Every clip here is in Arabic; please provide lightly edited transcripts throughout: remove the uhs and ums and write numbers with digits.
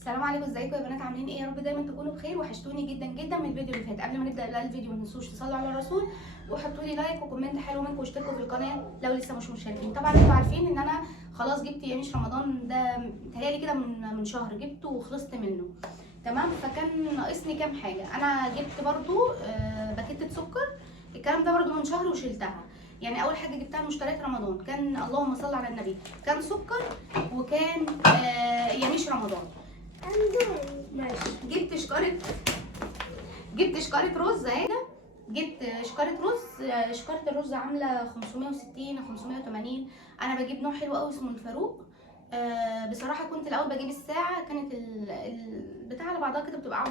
السلام عليكم، ازيكم يا بنات؟ عاملين ايه؟ يا رب دايما تكونوا بخير. وحشتوني جدا جدا من الفيديو اللي فات. قبل ما نبدا بقى الفيديو ما تنسوش تصلوا على الرسول وحطوا لي لايك وكومنت حلو منكم واشتركوا في القناه لو لسه مش مشتركين. طبعا انتوا عارفين ان انا خلاص جبت يميش رمضان ده متهيألي كده من شهر جبته وخلصت منه. تمام، فكان ناقصني كام حاجه. انا جبت برضو باكيتة سكر، الكلام ده برضو من شهر وشلتها. يعني اول حاجه جبتها مشتريات رمضان كان اللهم صل على النبي، كان سكر وكان يميش رمضان. ماشي. جبت شكارة رز اهي. جبت شكارة رز، شكارة الرز عاملة 560 أو 580. انا بجيب نوع حلو قوي اسمه الفاروق. بصراحة كنت الاول بجيب الساعة، كانت البتاع على بعضها كده بتبقى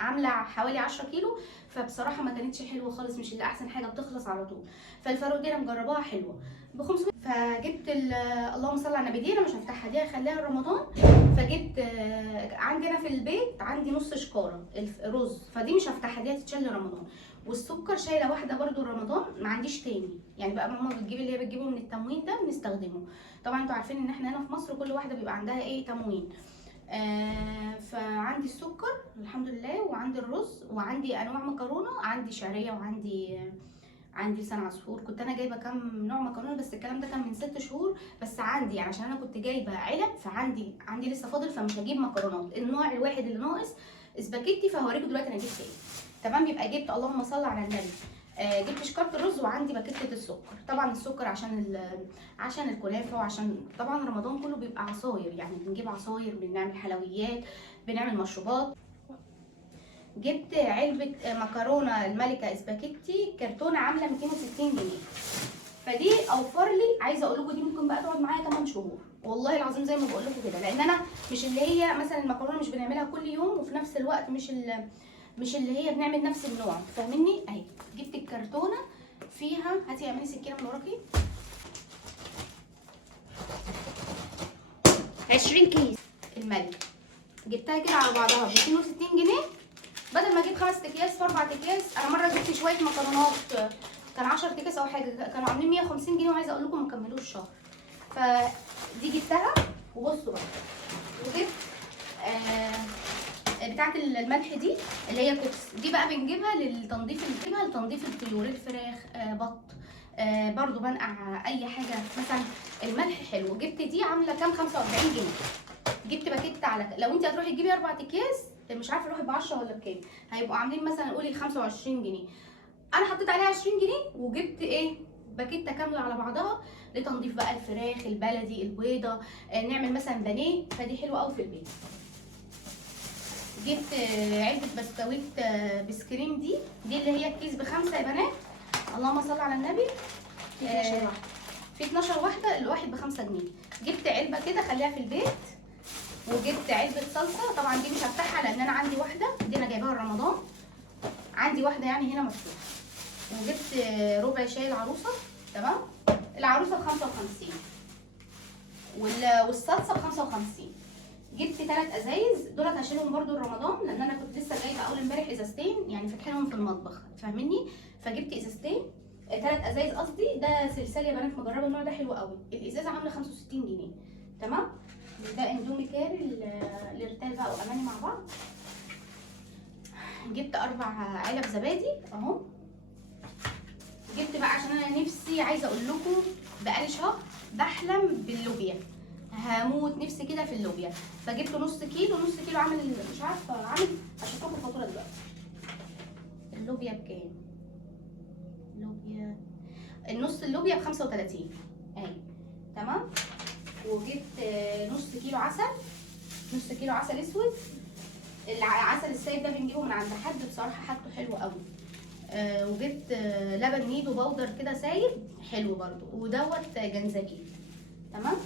عاملة حوالي 10 كيلو، فبصراحة ما كانتش حلوة خالص، مش اللي احسن حاجة، بتخلص على طول. فالفاروق دي انا مجرباها حلوة ب 500. فجبت اللهم صل على النبي، دي انا مش هفتحها، دي هخليها رمضان. فجبت عندي انا في البيت عندي نص شكاره رز، فدي مش هفتحها، دي هتتشال رمضان. والسكر شايله واحده برده رمضان، ما عنديش تاني. يعني بقى ماما بتجيب اللي هي بتجيبه من التموين ده بنستخدمه. طبعا انتوا عارفين ان احنا هنا في مصر كل واحده بيبقى عندها ايه تموين. فعندي السكر الحمد لله، وعندي الرز، وعندي انواع مكرونه، عندي شعريه، وعندي لسان عصفور. كنت انا جايبه كام نوع مكرونه، بس الكلام ده كان من 6 شهور. بس عندي يعني عشان انا كنت جايبه علب، فعندي لسه فاضل، فمش هجيب مكرونات. النوع الواحد اللي ناقص سباكيتي، فهوريكم دلوقتي انا جبت ايه. تمام، يبقى جبت اللهم صل على النبي. جبت شكاره الرز، وعندي باكيته السكر. طبعا السكر عشان الكنافه، وعشان طبعا رمضان كله بيبقى عصاير، يعني بنجيب عصاير، بنعمل حلويات، بنعمل مشروبات. جبت علبة مكرونة الملكة اسباجيتي، كرتونة عاملة 260 جنيه. فدي اوفر لي، عايزه اقول لكم دي ممكن بقى تقعد معايا 8 شهور والله العظيم، زي ما بقول لكم كده. لان انا مش اللي هي مثلا المكرونه مش بنعملها كل يوم، وفي نفس الوقت مش اللي هي بنعمل نفس النوع، فاهمني؟ اهي جبت الكرتونه فيها، هاتي اعملي سكينه من وراكي، 20 كيس الملكه. جبتها كده على بعضها ب 260 جنيه، بدل ما اجيب 5 اكياس في 4 اكياس. انا مره جبت شويه مكرونات كان 10 اكياس او حاجه، كانوا عاملين 150 جنيه، وعايزه اقول لكم ما كملوش شهر. فدي جبتها. وبصوا بقى، وجبت بتاعه الملح دي اللي هي كوكس، دي بقى بنجيبها لتنظيف الطيور، الفراخ، بط، برضو بنقع اي حاجه مثلا. الملح حلو. جبت دي عامله كام؟ 45 جنيه. جبت باكيت لو انت هتروحي تجيبي 4 اكياس، مش عارفه اروحي ب 10 ولا بكام، هيبقوا عاملين مثلا قولي 25 جنيه. انا حطيت عليها 20 جنيه وجبت ايه، باكيته كامله على بعضها لتنظيف بقى الفراخ البلدي، البيضه، نعمل مثلا بانيه، فدي حلوه قوي في البيت. جبت علبه بسكويت بسكريم، دي اللي هي الكيس ب5 يا بنات. اللهم صل على النبي. في 12 واحده، الواحد ب5 جنيه. جبت علبه كده خليها في البيت. وجبت علبه صلصه، طبعا دي مش هفتحها لان انا عندي واحده، دي انا جايباها رمضان، عندي واحده يعني هنا مفتوحه. وجبت ربع شاي العروسه، تمام، العروسه ب55 والصلصه ب55. جبت 3 ازايز، دولت هشيلهم برده رمضان، لان انا كنت لسه جايبه اول امبارح ازازتين يعني فاتحينهم في المطبخ، فاهمني؟ فجبت ازازتين، 3 ازايز قصدي. ده سلسال يا بنات، مجربه النوع ده حلو قوي. الازازه عامله 65 جنيه، تمام. ده اندومي كار الارتال بقى واماني مع بعض. جبت 4 علب زبادي اهو. جبت بقى عشان انا نفسي، عايزه اقول لكم بقالي شهر بحلم باللوبيا، هموت نفسي كده في اللوبيا. فجبت نص كيلو عامل، مش عارفه عامل، هشوف لكم الفاتوره دلوقتي. اللوبيا بكام؟ النص اللوبيا ب35 اهي، تمام. وجبت نص كيلو عسل اسود. العسل السايب ده بنجيبه من عند حد، بصراحه حاجته حلوه قوي. وجبت لبن نيدو باودر كده سايب حلو برضو، ودوت جنزبيل، تمام.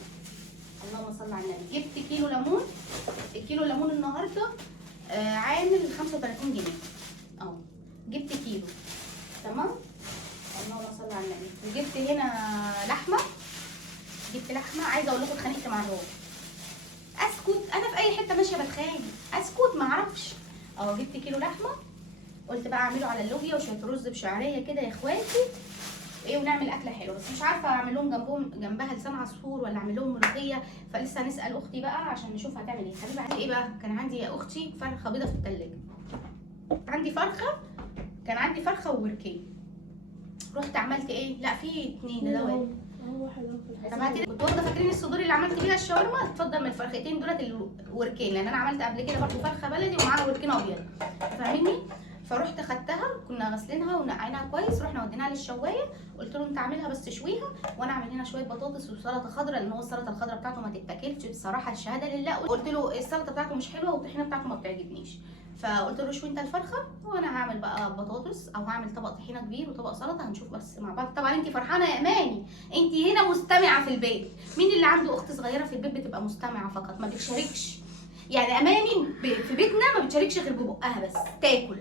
اللهم صل على النبي. جبت كيلو ليمون. الكيلو الليمون النهارده عامل 35 جنيه اهو. جبت كيلو، تمام. اللهم صل على النبي. وجبت هنا لحمه. عايزه اقول لكم اتخانقت مع الراجل. اسكت، انا في اي حته ماشيه بتخانق، اسكت ما اعرفش. اهو جبت كيلو لحمه، قلت بقى اعمله على اللوبيا وشويه رز بشعريه كده يا اخواتي، ايه ونعمل اكله حلوه، بس مش عارفه اعمل لهم جنبها لسان عصفور ولا اعمل لهم ملوخيه، فلسه هنسال اختي بقى عشان نشوف هتعمل ايه. حبيبي عندي ايه بقى؟ كان عندي يا اختي فرخه بيضه في الثلاجه، كان عندي فرخه ووركين. رحت عملت ايه؟ لا في اتنين ده واحد. طب هاتي، كنت واخده فاكرين الصدور اللي عملت بيها الشاورما؟ اتفضل من الفرختين دولت الوركين، لان انا عملت قبل كده برضه فرخه بلدي ومعاها وركين ابيض، فاهميني؟ فرحت خدتها، كنا غاسلينها ونقعينها كويس، رحنا وديناها للشوايه، قلت له انت اعملها بس شويها وانا اعمل هنا شويه بطاطس وسلطه خضراء، لان هو السلطه الخضراء بتاعته ما تتاكلش بصراحه، الشهاده لله. قلت له السلطه بتاعته مش حلوه والطحينه بتاعته ما بتعجبنيش، فقلت له شوي انت الفرخه وانا هعمل بقى بطاطس، او هعمل طبق طحينه كبير وطبق سلطه، هنشوف بس مع بعض. طبعا انت فرحانه يا اماني، انت هنا مستمعه في البيت. مين اللي عنده اخت صغيره في البيت بتبقى مستمعه فقط ما بتشاركش؟ يعني اماني في بيتنا ما بتشاركش غير ببقها بس تاكل.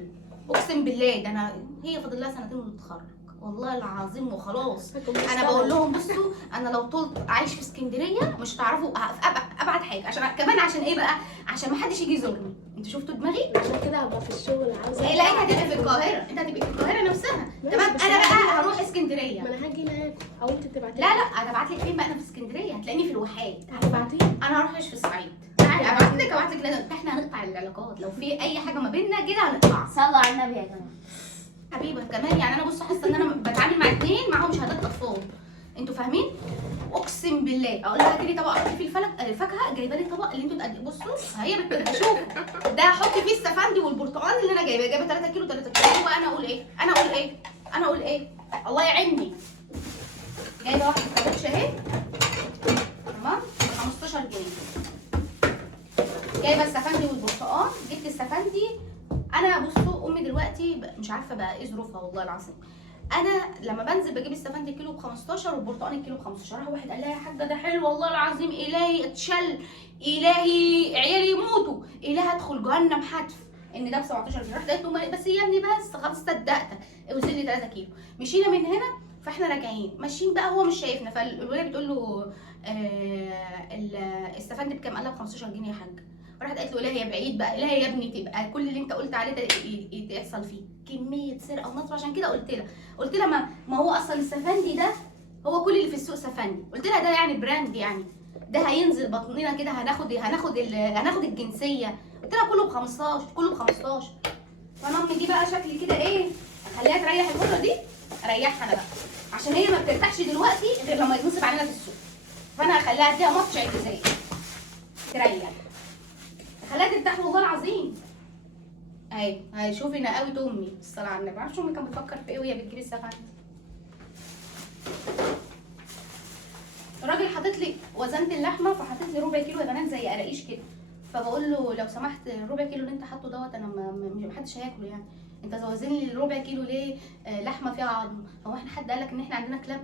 اقسم بالله ده انا هي فاضل لها سنتين وتتخرج والله العظيم وخلاص. انا بقول لهم بصوا انا لو طلت عايش في اسكندريه مش هتعرفوا ابعد حاجه، عشان كمان عشان ايه بقى؟ عشان ما حدش يجي يزورني. انتوا شفتوا دماغي؟ عشان كده هبقى في الشغل عاوزه. لا انت هتبقي في القاهره، انت هتبقي في القاهره نفسها، تمام؟ انا بقى هروح اسكندريه. ما انا هاجي معاكم او انت تبعتي؟ لا انا ابعت لك فين بقى؟ انا في اسكندريه هتلاقيني في الواحات. هتبعتي؟ انا هروح اعيش في الصعيد. تعالي ابعت لك لازم احنا هنقطع العلاقات، لو في اي حاجه ما بيننا كده هنقطع. صلوا على النبي يا جماعه. حبيبه كمان يعني انا بص حاسه ان انا بتعامل مع اتنين معاهم شهادات اطفال، انتوا فاهمين؟ اقسم بالله اقول لها هاتي لي طبق احط فيه الفاكهه، جايبه لي طبق اللي انتوا بصوا هي بتشوف ده احط فيه السفندي والبرتقال اللي انا جايبه 3 كيلو 3 كيلو، وانا اقول ايه؟ الله يعيني. جايبه واحده كابوتش اهي تمام ب 15 جنيه، جايبه السفندي والبرتقال. جبت السفندي انا بصوا امي دلوقتي مش عارفه بقى ايه ظروفها والله العظيم. انا لما بنزل بجيب السفندي كيلو ب 15 والبرتقال الكيلو ب 15. راح واحد قال لها يا حاجه ده حلو والله العظيم، الهي اتشل، الهي عيالي يموتوا، الهي ادخل جهنم حتف ان ده ب 17 جنيه. رحت قالت له بس يا ابني بس خلاص صدقتك اوزن لي 3 كيلو. مشينا من هنا فاحنا راجعين ماشيين بقى هو مش شايفنا، فالوليه بتقول له السفندي بكام؟ قال لها ب 15 جنيه يا حاج. راحت قالت له لا هي بعيد بقى، لا يا ابني تبقى كل اللي انت قلت عليه ده يحصل فيه كميه سرقه ونصب. عشان كده قلت لها ما هو اصلا السفندي ده هو كل اللي في السوق سفندي. قلت لها ده يعني براند، يعني ده هينزل بطننا كده، هناخد الجنسيه. قلت لها كله ب 15 كله ب 15. فانا امي دي بقى شكلي كده ايه، اخليها تريح الفتره دي، اريحها انا بقى عشان هي ما بترتاحش دلوقتي غير لما يتنصب علينا في السوق. فانا هخليها اديها ماتش اعتزال تريح، خليها ترتاح والله العظيم. اهي شوفي نقاوة امي الصلاة على النبي. معرفش امي كانت بتفكر في ايه وهي بتجيب السفندي. الراجل حاطط لي وزنت اللحمه فحطيت لي ربع كيلو يا بنات زي قراقيش كده، فبقول له لو سمحت ربع كيلو اللي انت حاطه دوت انا ما حدش هياكله، يعني انت وزن لي الربع كيلو ليه؟ لحمه فيها عظم، هو احنا حد قال لك ان احنا عندنا كلاب؟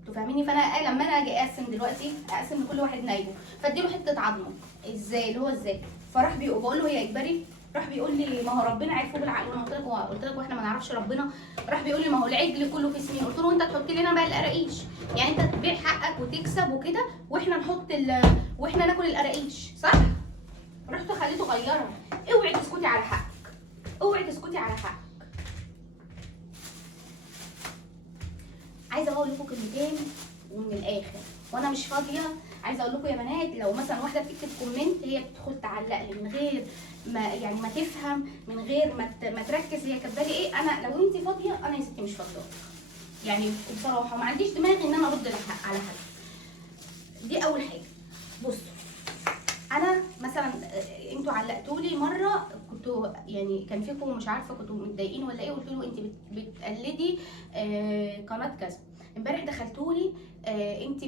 انتوا فاهميني؟ فانا لما انا اجي اقسم دلوقتي اقسم لكل واحد نايبه فاديله حته عظمه ازاي اللي هو ازاي. فراح بقول له هي اجباري؟ راح بيقول لي ما هو ربنا عرفه بالعقل. وانا قلت لك واحنا ما نعرفش ربنا. راح بيقول لي ما هو العجل كله في سنين. قلت له انت تحط لنا بقى القراقيش، يعني انت تبيع حقك وتكسب وكده واحنا نحط واحنا ناكل القراقيش صح؟ رحت خليته غيرها. اوعي تسكتي على حقك، اوعي تسكتي على حقك. عايزه اقول لكم كلمتين ومن الاخر وانا مش فاضيه. عايزه اقول لكم يا بنات لو مثلا واحده بتكتب كومنت هي بتدخل تعلق لي من غير ما تفهم، من غير ما تركز هي كاتبالي ايه، انا لو انت فاضيه انا يا ستي مش فاضيه يعني بصراحه، وما عنديش دماغ ان انا ارد على حد. دي اول حاجه. بصوا انا مثلا انتوا علقتوا لي مره كنتوا يعني كان فيكم مش عارفه كنتوا متضايقين ولا ايه، قلت له انت بتقلدي قناه كذا. امبارح دخلتوا لي انت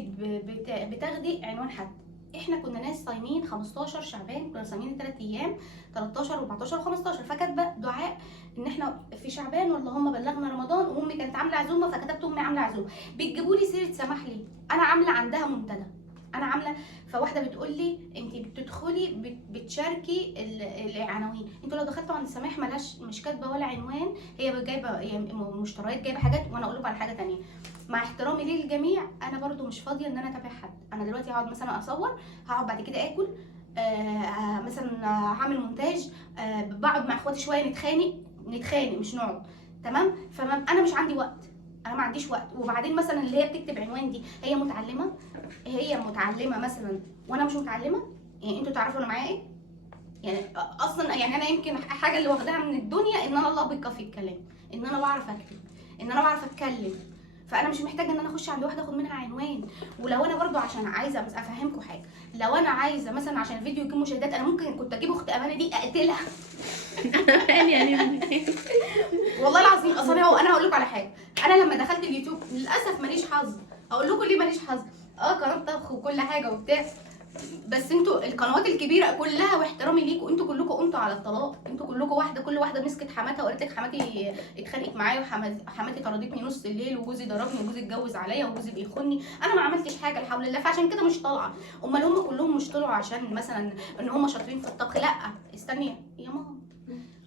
بتاخدي عنوان حد. احنا كنا ناس صايمين 15 شعبان، كنا صايمين 3 ايام 13 و14 و15، فكاتبه دعاء ان احنا في شعبان واللهم بلغنا رمضان، وامي كانت عامله عزومه فكتبت امي عامله عزومه. بتجيبوا لي سيره سماح لي؟ انا عامله عندها منتدى، انا عامله. فواحده بتقول لي انت بتدخلي بتشاركي العناوين. انتوا لو دخلتوا عند سماح ملهاش مش كاتبه ولا عنوان، هي جايبه مشتريات، جايبه حاجات. وانا اقول لكم على حاجه ثانيه مع احترامي للجميع، انا برضو مش فاضيه ان انا اتابع حد. انا دلوقتي هقعد مثلا اصور، هقعد بعد كده اكل، مثلا هعمل مونتاج، بقعد مع اخواتي شويه نتخانق مش نقعد، تمام؟ فانا مش عندي وقت. انا ما عنديش وقت. وبعدين مثلا اللي هي بتكتب عنوان دي هي متعلمه، هي متعلمه مثلا وانا مش متعلمه. يعني انتوا تعرفوا انا معايا ايه؟ يعني اصلا يعني انا يمكن حاجه اللي واخداها من الدنيا ان انا لابقه في الكلام، ان انا بعرف اكتب، ان انا بعرف اتكلم. فانا مش محتاجه ان انا اخش عند واحده اخد منها عنوان. ولو انا برضو عشان عايزه افهمكم حاجه، لو انا عايزه مثلا عشان الفيديو يجيب مشاهدات انا ممكن كنت اجيب اخت امانه دي اقتلها. يعني والله العظيم. اصلا انا هقول لكم على حاجه، انا لما دخلت اليوتيوب للاسف ماليش حظ. هقول لكم ليه ماليش حظ. قناه طبخ وكل حاجه وبتاع، بس انتوا القنوات الكبيره كلها واحترامي ليكم انتوا كلكم قمتوا على الطلاق. انتوا كلكم واحده، كل واحده مسكت حماتها وقالت لك حماتي اتخانقت معايا وحماتي طردتني نص الليل وجوزي ضربني وجوزي اتجوز عليا وجوزي بيخوني. انا ما عملتش حاجه الحمد لله، فعشان كده مش طالعه. امال هم كلهم مش طلعوا عشان مثلا ان هم شاطرين في الطبخ؟ لا استني يا ماما،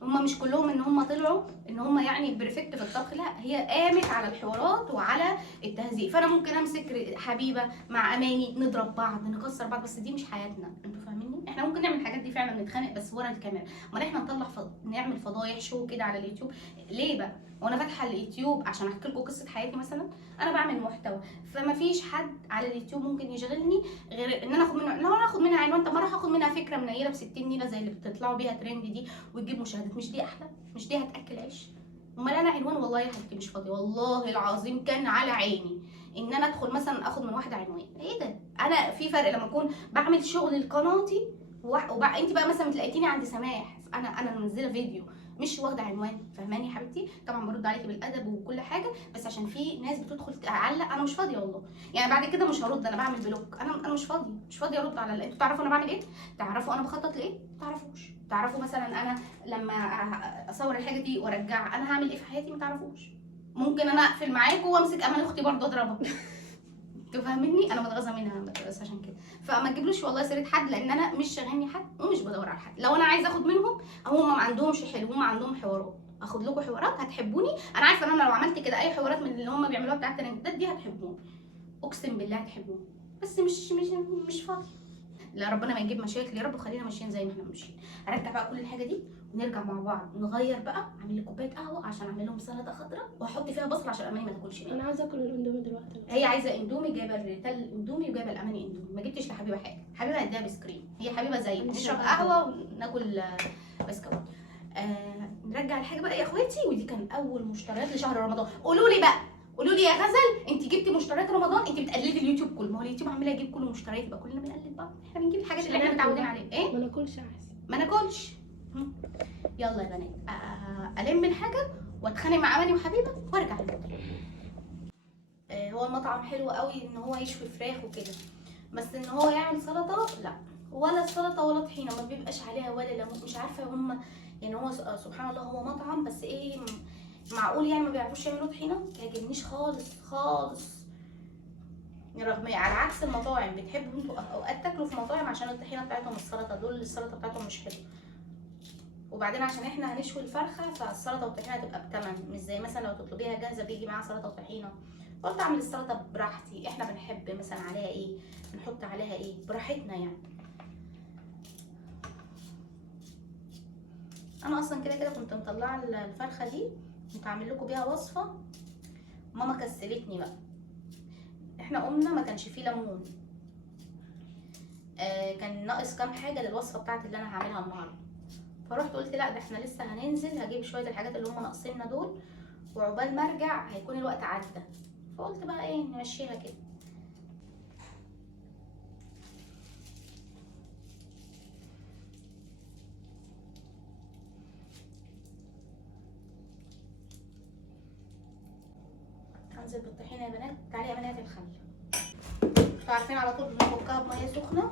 هم مش كلهم ان هم طلعوا ان هم يعني بيرفكت في الطبخ، لا هي قامت على الحوارات وعلى التهزيق. فانا ممكن امسك حبيبه مع اماني نضرب بعض نكسر بعض، بس دي مش حياتنا. انتوا فاهميني؟ احنا ممكن نعمل الحاجات دي فعلا نتخانق بس ورا الكاميرا، امال احنا نطلع نعمل فضايح شو كده على اليوتيوب ليه بقى؟ وانا فاتحه اليوتيوب عشان احكي لكم قصه حياتي مثلا؟ انا بعمل محتوى، فما فيش حد على اليوتيوب ممكن يشغلني غير ان انا اخد منه. لو انا اخد منها عنوان، طب ما اروح اخد منها فكره منيله ب 60 نيله زي اللي بتطلعوا بيها ترند دي وتجيب مشاهدات. مش دي احلى؟ مش دي هتاكل عيش؟ امال انا عنوان والله يا حبيبتي مش فاضيه، والله العظيم كان على عيني ان انا ادخل مثلا اخد من واحده عنوان. ايه ده؟ انا في فرق لما اكون بعمل شغل لقناتي انت بقى مثلا تلاقيتيني عند سماح انا منزله فيديو مش واخده عنوان. فاهماني يا حبيبتي؟ طبعا برد عليكي بالادب وكل حاجه، بس عشان في ناس بتدخل تعلق انا مش فاضيه والله. يعني بعد كده مش هرد، انا بعمل بلوك. انا مش فاضيه ارد على انتوا تعرفوا انا بعمل ايه؟ تعرفوا انا بخطط لايه؟ تعرفوش. تعرفوا مثلا انا لما اصور الحاجه دي وارجعها انا هعمل ايه في حياتي؟ ما تعرفوش. ممكن انا اقفل معاكم وامسك امان اختي برضه اضربها. انتوا فاهميني؟ انا متغاظه منها بس عشان كده. فما تجيبلوش والله سيره حد، لان انا مش شاغلني حد ومش بدور على حد. لو انا عايزه اخد منهم هم ما عندهمش حلو، هم عندهم حوارات. اخد لكم حوارات هتحبوني. انا عارفه ان انا لو عملت كده اي حوارات من اللي هم بيعملوها بتاعت الترندات دي هتحبوني، اقسم بالله هتحبوني. بس مش فاضي. لا ربنا ما يجيب مشاكل يا رب، وخلينا ماشيين زي ما احنا ماشيين. هرجع بقى كل الحاجه دي ونرجع مع بعض نغير بقى. اعمل لي كوبايه قهوه عشان اعمل لهم سلطه خضراء واحط فيها بصل عشان اماني ما تاكلش منها. انا عايزه اكل الاندومي دلوقتي. هي عايزه اندومي، جايبه الريتال اندومي وجايبه الاماني اندومي. ما جبتش لحبيبه حاجه، حبيبه هديها بسكريم. هي حبيبه زي نشرب قهوه وناكل بسكوت. نرجع الحاجه بقى يا اخواتي. ودي كان اول مشتريات لشهر رمضان. قولوا لي بقى، قولوا لي يا غزل انت جبتي مشتريات رمضان؟ انت بتقلدي اليوتيوب كله. ما هو اليوتيوب عمال يجيب كله مشتريات، يبقى كلنا بنقلد بعض. احنا بنجيب الحاجات اللي احنا متعودين عليها. ايه؟ ما ناكلش عسل. ما ناكلش. يلا يا بنات، الم الحاجه واتخانق مع اماني وحبيبه وارجع المطعم. هو المطعم حلو قوي ان هو يشوي فراخ وكده، بس ان هو يعمل سلطه لا، ولا السلطه ولا طحينه، ما بيبقاش عليها ولا ليمون. مش عارفه هم يعني، هو سبحان الله هو مطعم بس ايه، معقول يعني ما بيعرفوش يعملوا طحينه؟ ما يعجبنيش خالص خالص. رغم على عكس المطاعم بتحبوا انتوا اوقات تاكلوا في مطاعم عشان الطحينه بتاعتهم السلطه، دول السلطه بتاعتهم مش حلوه. وبعدين عشان احنا هنشوي الفرخه فالسلطه والطحينه تبقى بتمن، مش زي مثلا لو تطلبيها جاهزه بيجي معاها سلطه وطحينه. قلت اعمل السلطه براحتي، احنا بنحب مثلا عليها ايه بنحط عليها ايه براحتنا يعني. انا اصلا كده كده كنت مطلعه الفرخه دي، كنت هعمل لكم بيها وصفه. ماما كسلتني بقى، احنا قمنا ما كانش فيه ليمون. كان ناقص كام حاجه للوصفه بتاعتي اللي انا هعملها النهارده. فرحت قلت لا ده احنا لسه هننزل هجيب شويه الحاجات اللي هم ناقصيننا دول، وعقبال ما ارجع هيكون الوقت عدى. فقلت بقى ايه نمشيها كده. هنزل بالطحينه يا بنات. تعالي يا بنات الخل. انتوا عارفين على طول بنفكها بميه سخنه.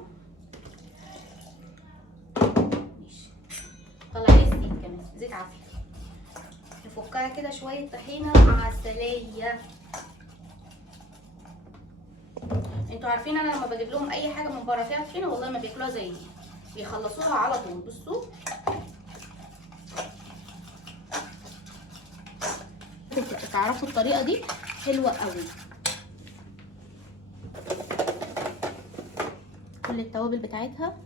ماشي. طلعي لي الزيت كمان، زيت عافيه. نفكها كده شويه طحينه عسليه. انتوا عارفين انا لما بجيب لهم اي حاجه من بره فيها طحينه والله ما بياكلوها زيي، بيخلصوها على طول. بصوا تعرفوا الطريقه دي حلوه قوي. كل التوابل بتاعتها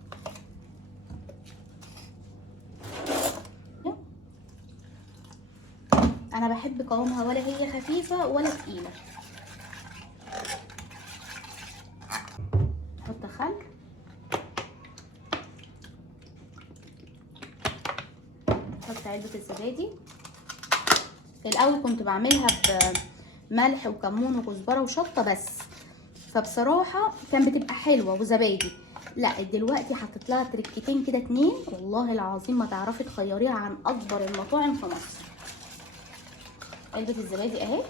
انا بحب قوامها ولا هي خفيفه ولا تقيله. نحط خل، نحط علبه الزبادي. الاول كنت بعملها بملح وكمون وكزبره وشطه بس، فبصراحه كان بتبقى حلوه وزبادي. لا دلوقتي حطيت لها تركتين كده 2 والله العظيم ما تعرفي تخيريها عن اكبر المطاعم في مصر. علبه الزبادي اهي.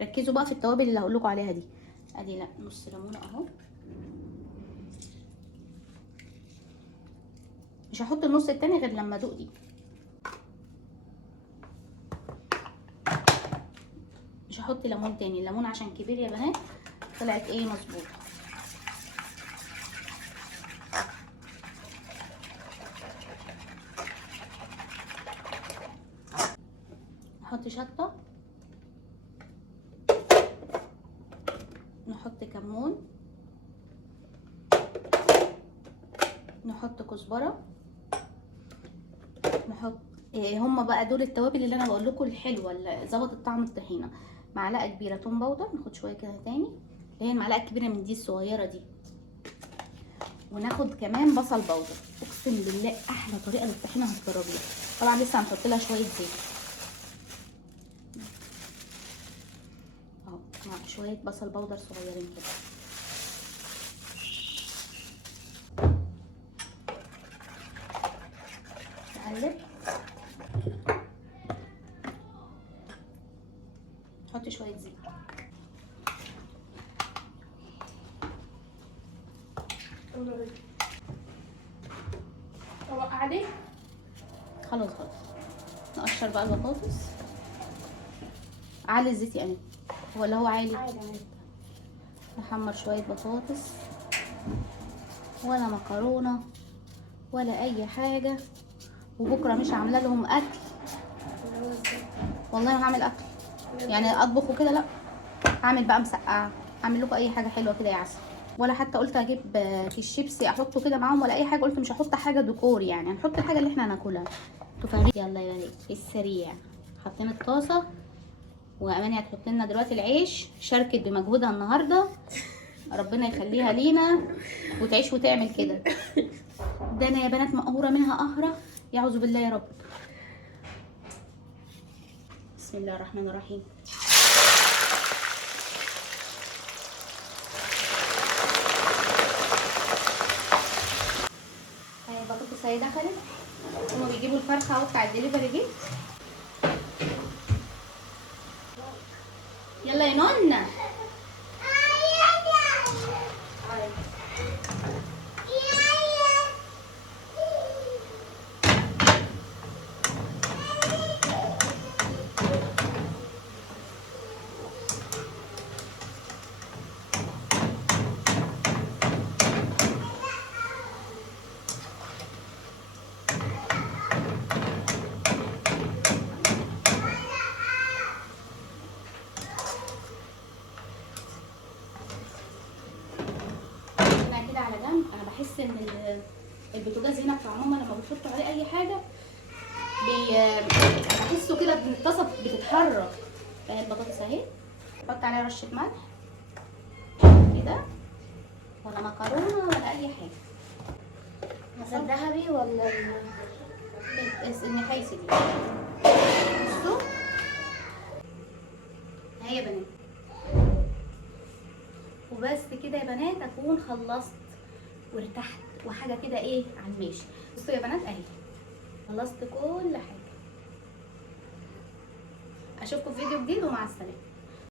ركزوا بقى في التوابل اللي هقول لكم عليها دي. ادي لا نص ليمونه اهو، مش هحط النص التاني غير لما ادوق دي. مش هحط ليمون تاني، الليمون عشان كبير يا بنات طلعت ايه مظبوطه. نحط شطه، نحط كمون، نحط كزبره، نحط هما بقى دول التوابل اللي انا بقول لكم الحلوه اللي ظبطت طعم الطحينه. معلقه كبيره توم باودر، ناخد شويه كده تاني اللي هي المعلقه الكبيره من دي الصغيره دي، وناخد كمان بصل باودر. اقسم بالله احلى طريقه للطحينه هتجربيها. طبعا لسه هنحط لها شويه زيت اهو مع شويه بصل باودر صغيرين كده. نقلب، نحط شويه زيت. طبق عادي. خلاص نقشر بقى البطاطس. عالي الزيت يعني ولا هو عالي؟ عادي. نحمر شويه بطاطس، ولا مكرونه ولا اي حاجه. وبكره مش عامله لهم اكل والله، ما هعمل اكل يعني اطبخ وكده، لا هعمل بقى مسقعه، هعمل لكم اي حاجه حلوه كده يا عسل. ولا حتى قلت اجيب كيس شيبسي احطه كده معاهم ولا اي حاجه، قلت مش هحط حاجه ديكور يعني، هنحط الحاجه اللي احنا هناكلها. يلا يلا في السريع حطينا الطاسه، واماني هتحط لنا دلوقتي العيش. شاركت بمجهودها النهارده، ربنا يخليها لينا وتعيش وتعمل كده. ده انا يا بنات مقهوره منها قهره يعوذ بالله يا رب. بسم الله الرحمن الرحيم. هاي البطاطس اهي دخلت. هما بيجيبوا الفرخه اهو بتاع الدليفري دي. يلا يا نونا. على جنب. انا بحس ان البوتاجاز هنا بتاع ماما لما بتحطوا عليه اي حاجه بحسه كده الطاسه بتتحرك. اهي البطاطس اهي، حط عليها رشه ملح كده، ولا مكرونه ولا اي حاجه. مثلا ذهبي ولا النحاسي دي. بصوا اهي يا بنات، وبس كده يا بنات اكون خلصت وارتحت وحاجه كده ايه على الماشي. بصوا يا بنات اهي خلصت كل حاجه. اشوفكم في فيديو جديد ومع السلامه.